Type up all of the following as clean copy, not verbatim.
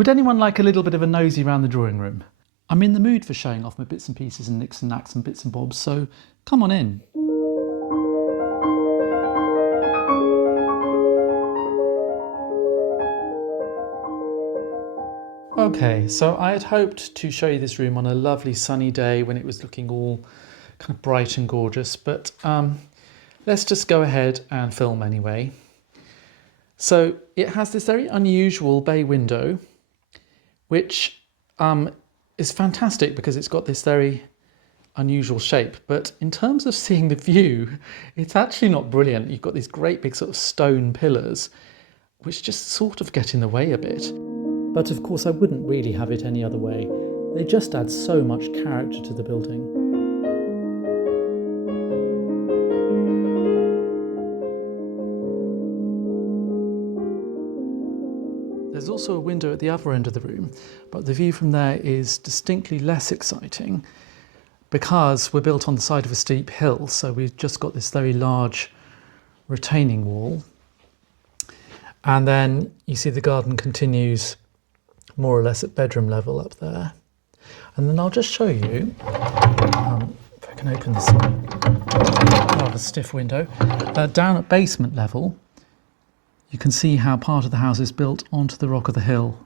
Would anyone like a little bit of a nosy around the drawing room? I'm in the mood for showing off my bits and pieces and nicks and knacks and bits and bobs, so come on in. Okay, so I had hoped to show you this room on a lovely sunny day when it was looking all kind of bright and gorgeous, but let's just go ahead and film anyway. So it has this very unusual bay window, which is fantastic because it's got this very unusual shape. But in terms of seeing the view, it's actually not brilliant. You've got these great big sort of stone pillars, which just sort of get in the way a bit. But of course, I wouldn't really have it any other way. They just add so much character to the building. There's also a window at the other end of the room, but the view from there is distinctly less exciting because we're built on the side of a steep hill, so we've just got this very large retaining wall. And then you see the garden continues more or less at bedroom level up there. And then I'll just show you, if I can open this rather stiff window, down at basement level, you can see how part of the house is built onto the rock of the hill.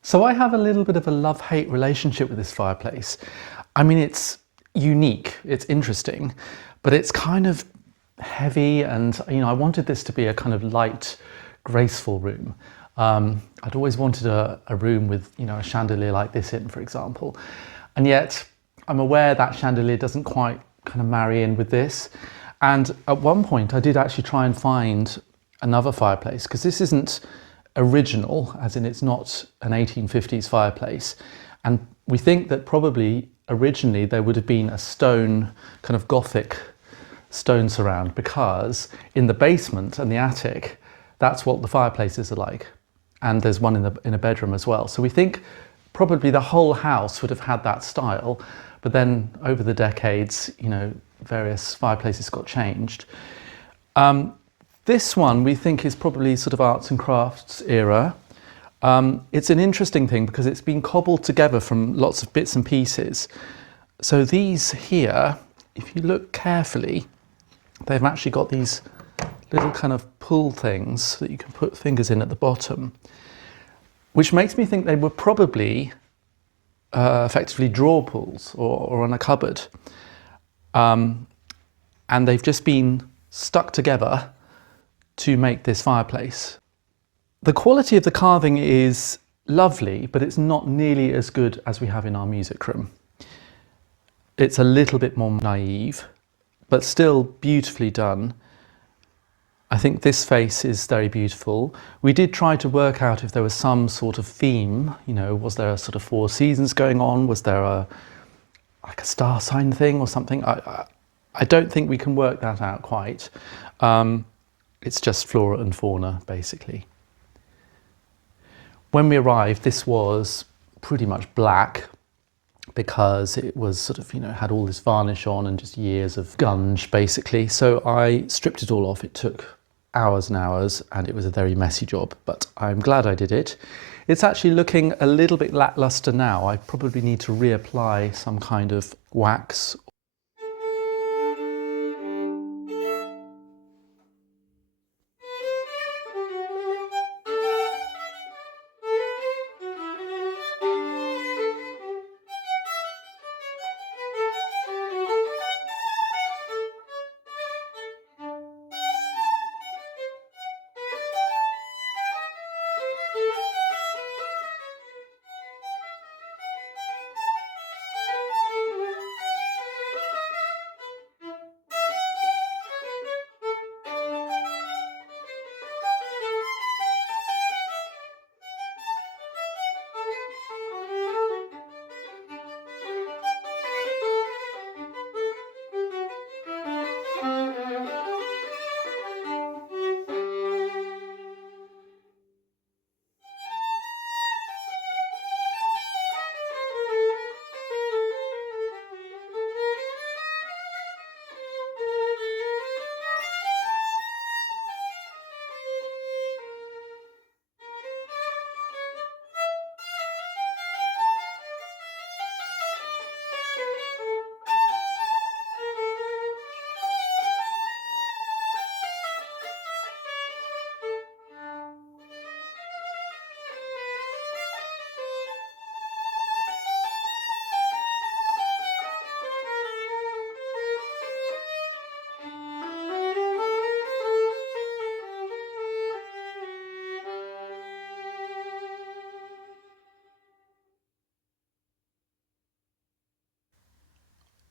So I have a little bit of a love-hate relationship with this fireplace. I mean, it's unique, it's interesting, but it's kind of heavy, and I wanted this to be a kind of light, graceful room. I'd always wanted a room with a chandelier like this in, for example, and yet I'm aware that chandelier doesn't quite kind of marry in with this. And at one point I did actually try and find another fireplace, because this isn't original, as in it's not an 1850s fireplace, and we think that probably originally there would have been a stone, kind of Gothic stone surround, because in the basement and the attic, that's what the fireplaces are like. And there's one in a bedroom as well. So we think probably the whole house would have had that style, but then over the decades, various fireplaces got changed. This one we think is probably sort of arts and crafts era. It's an interesting thing because it's been cobbled together from lots of bits and pieces. So these here, if you look carefully, they've actually got these little kind of pull things that you can put fingers in at the bottom, which makes me think they were probably effectively drawer pulls or on a cupboard. And they've just been stuck together to make this fireplace. The quality of the carving is lovely, but it's not nearly as good as we have in our music room. It's a little bit more naive, but still beautifully done. I think this face is very beautiful. We did try to work out if there was some sort of theme, was there a sort of 4 seasons going on? Was there like a star sign thing or something? I don't think we can work that out quite. It's just flora and fauna, basically. When we arrived, this was pretty much black because it was sort of, had all this varnish on and just years of gunge, basically. So I stripped it all off. It took hours and hours, and it was a very messy job, but I'm glad I did it. It's actually looking a little bit lackluster now. I probably need to reapply some kind of wax.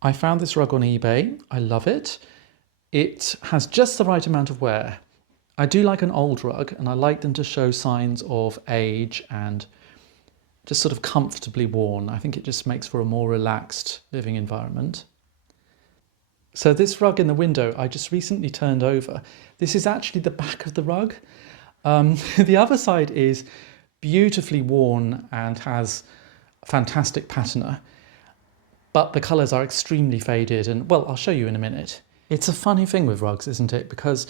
I found this rug on eBay. I love it. It has just the right amount of wear. I do like an old rug, and I like them to show signs of age and just sort of comfortably worn. I think it just makes for a more relaxed living environment. So this rug in the window, I just recently turned over. This is actually the back of the rug. The other side is beautifully worn and has fantastic patina, but the colours are extremely faded, and well, I'll show you in a minute. It's a funny thing with rugs, isn't it? Because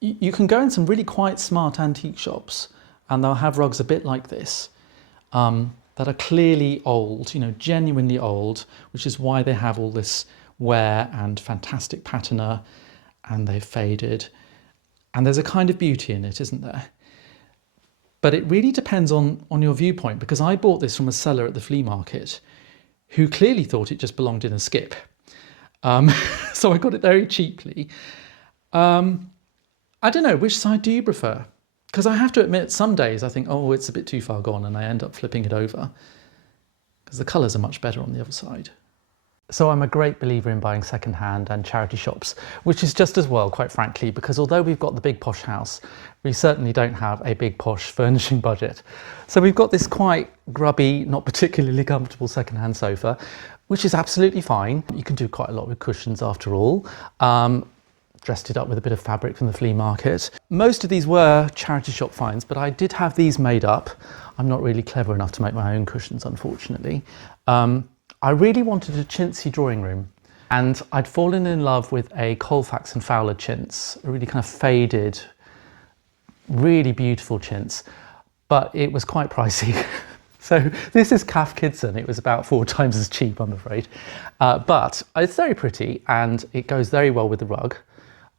you can go in some really quite smart antique shops and they'll have rugs a bit like this, that are clearly old, you know, genuinely old, which is why they have all this wear and fantastic patina, and they've faded. And there's a kind of beauty in it, isn't there? But it really depends on your viewpoint, because I bought this from a seller at the flea market who clearly thought it just belonged in a skip. So I got it very cheaply. I don't know, which side do you prefer? Because I have to admit, some days I think, oh, it's a bit too far gone, and I end up flipping it over because the colours are much better on the other side. So I'm a great believer in buying second-hand and charity shops, which is just as well, quite frankly, because although we've got the big posh house, we certainly don't have a big posh furnishing budget. So we've got this quite grubby, not particularly comfortable second-hand sofa, which is absolutely fine. You can do quite a lot with cushions after all. Dressed it up with a bit of fabric from the flea market. Most of these were charity shop finds, but I did have these made up. I'm not really clever enough to make my own cushions, unfortunately. I really wanted a chintzy drawing room, and I'd fallen in love with a Colfax and Fowler chintz, a really kind of faded, really beautiful chintz, but it was quite pricey. So this is Calf Kidson. It was about 4 times as cheap, I'm afraid. But it's very pretty, and it goes very well with the rug.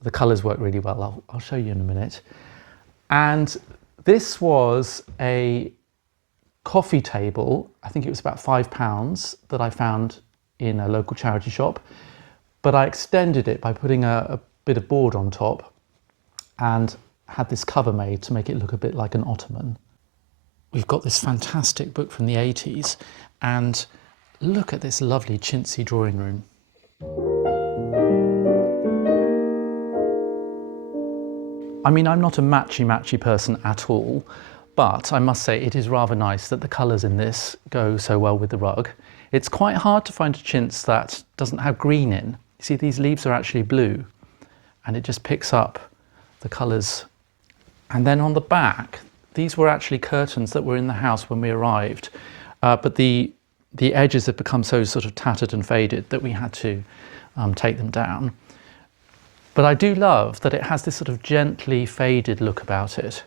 The colours work really well. I'll show you in a minute. And this was a coffee table. I think it was about £5 that I found in a local charity shop. But I extended it by putting a bit of board on top and had this cover made to make it look a bit like an ottoman. We've got this fantastic book from the 80s, and look at this lovely chintzy drawing room. I mean, I'm not a matchy person at all, but I must say it is rather nice that the colours in this go so well with the rug. It's quite hard to find a chintz that doesn't have green in. You see, these leaves are actually blue, and it just picks up the colours. And then on the back, these were actually curtains that were in the house when we arrived, but the edges had become so sort of tattered and faded that we had to take them down. But I do love that it has this sort of gently faded look about it.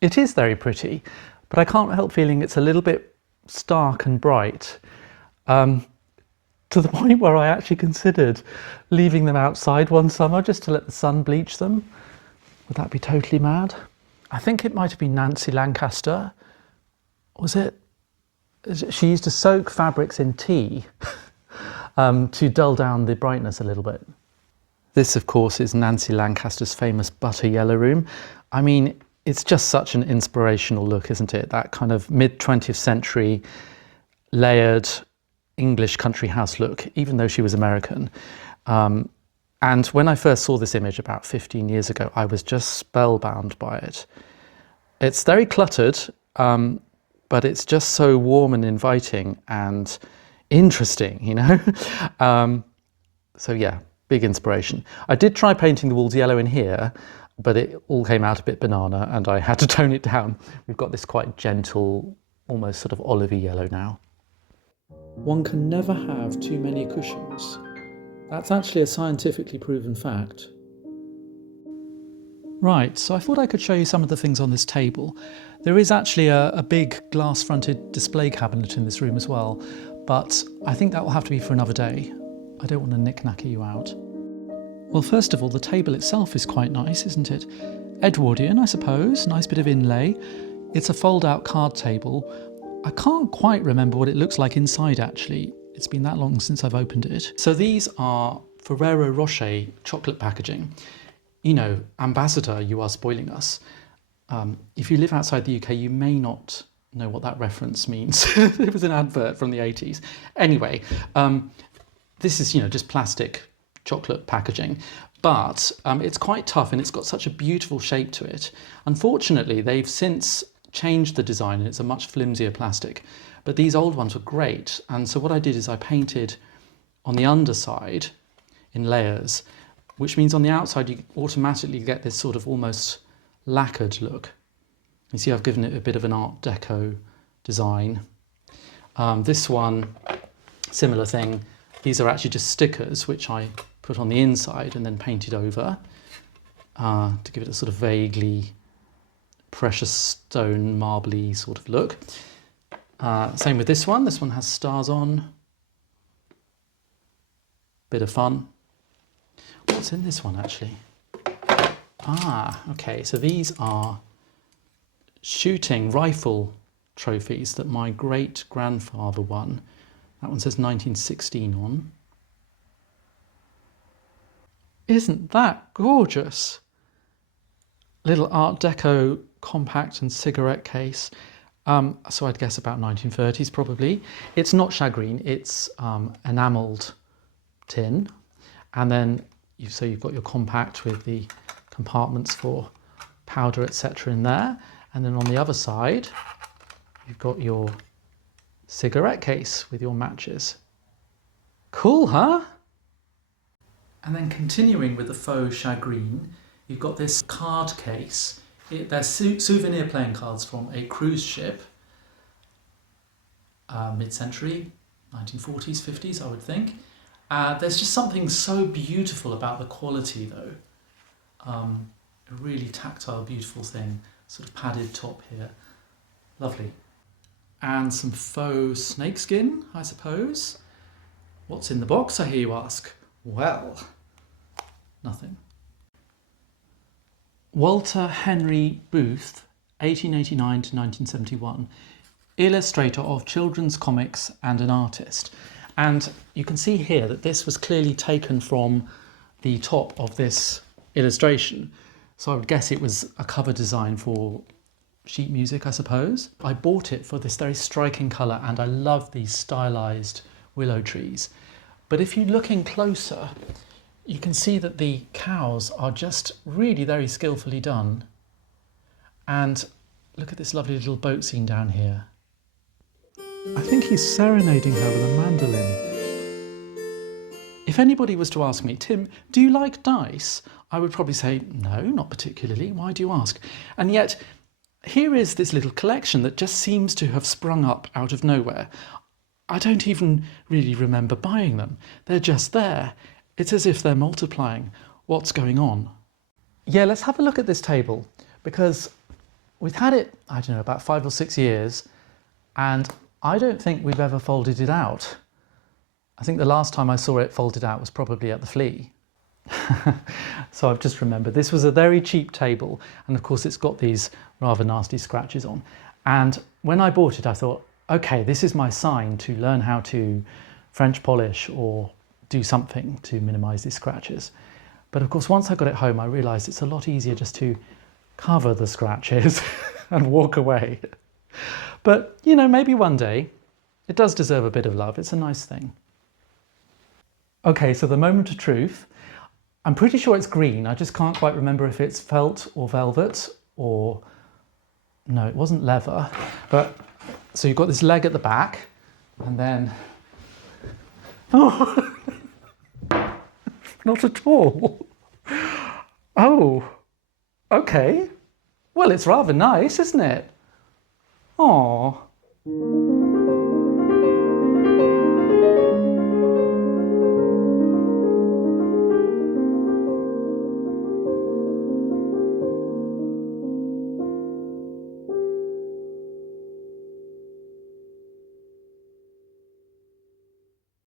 It is very pretty, but I can't help feeling it's a little bit stark and bright, to the point where I actually considered leaving them outside one summer just to let the sun bleach them. Would that be totally mad? I think it might have been Nancy Lancaster. Was it? She used to soak fabrics in tea to dull down the brightness a little bit. This, of course, is Nancy Lancaster's famous butter yellow room. I mean, it's just such an inspirational look, isn't it? That kind of mid-20th century layered English country house look, even though she was American. And when I first saw this image about 15 years ago, I was just spellbound by it. It's very cluttered, but it's just so warm and inviting and interesting, you know? So yeah, big inspiration. I did try painting the walls yellow in here, but it all came out a bit banana and I had to tone it down. We've got this quite gentle, almost sort of olivey yellow now. One can never have too many cushions. That's actually a scientifically proven fact. Right, so I thought I could show you some of the things on this table. There is actually a big glass-fronted display cabinet in this room as well, but I think that will have to be for another day. I don't want to knick-knacker you out. Well, first of all, the table itself is quite nice, isn't it? Edwardian, I suppose, nice bit of inlay. It's a fold-out card table. I can't quite remember what it looks like inside, actually. It's been that long since I've opened it. So these are Ferrero Rocher chocolate packaging. You know, Ambassador, you are spoiling us. If you live outside the UK, you may not know what that reference means. It was an advert from the 80s. Anyway, This is, just plastic chocolate packaging, but it's quite tough and it's got such a beautiful shape to it. Unfortunately, they've since changed the design and it's a much flimsier plastic, but these old ones were great. And so what I did is I painted on the underside in layers, which means on the outside you automatically get this sort of almost lacquered look. You see I've given it a bit of an Art Deco design. This one, similar thing. These are actually just stickers which I put on the inside and then painted over to give it a sort of vaguely precious stone, marbly sort of look. Same with this one. This one has stars on. Bit of fun. What's in this one actually? Okay, so these are shooting rifle trophies that my great grandfather won. That one says 1916 on. Isn't that gorgeous? Little Art Deco compact and cigarette case. So I'd guess about 1930s probably. It's not shagreen, it's enamelled tin. And then you've got your compact with the compartments for powder, etc. in there. And then on the other side, you've got your cigarette case with your matches. Cool, huh? And then continuing with the faux shagreen, you've got this card case. They're souvenir playing cards from a cruise ship, mid-century, 1940s, 50s, I would think. There's just something so beautiful about the quality though. A really tactile, beautiful thing. Sort of padded top here. Lovely. And some faux snakeskin, I suppose. What's in the box, I hear you ask? Well, nothing. Walter Henry Booth, 1889 to 1971, illustrator of children's comics and an artist. And you can see here that this was clearly taken from the top of this illustration. So I would guess it was a cover design for sheet music, I suppose. I bought it for this very striking colour and I love these stylised willow trees. But if you're looking closer, you can see that the cows are just really very skillfully done. And look at this lovely little boat scene down here. I think he's serenading her with a mandolin. If anybody was to ask me, Tim, do you like dice? I would probably say, no, not particularly. Why do you ask? And yet, here is this little collection that just seems to have sprung up out of nowhere. I don't even really remember buying them. They're just there. It's as if they're multiplying. What's going on? Yeah, let's have a look at this table because we've had it, I don't know, about 5 or 6 years and I don't think we've ever folded it out. I think the last time I saw it folded out was probably at the Flea. So I've just remembered this was a very cheap table and of course it's got these rather nasty scratches on. And when I bought it I thought, okay, this is my sign to learn how to French polish or do something to minimise these scratches. But of course once I got it home I realised it's a lot easier just to cover the scratches and walk away. But you know, maybe one day. It does deserve a bit of love, it's a nice thing. Okay, so the moment of truth. I'm pretty sure it's green, I just can't quite remember if it's felt or velvet or... No, it wasn't leather. But so you've got this leg at the back and then... Oh, not at all. Oh, okay. Well, it's rather nice, isn't it? Aww.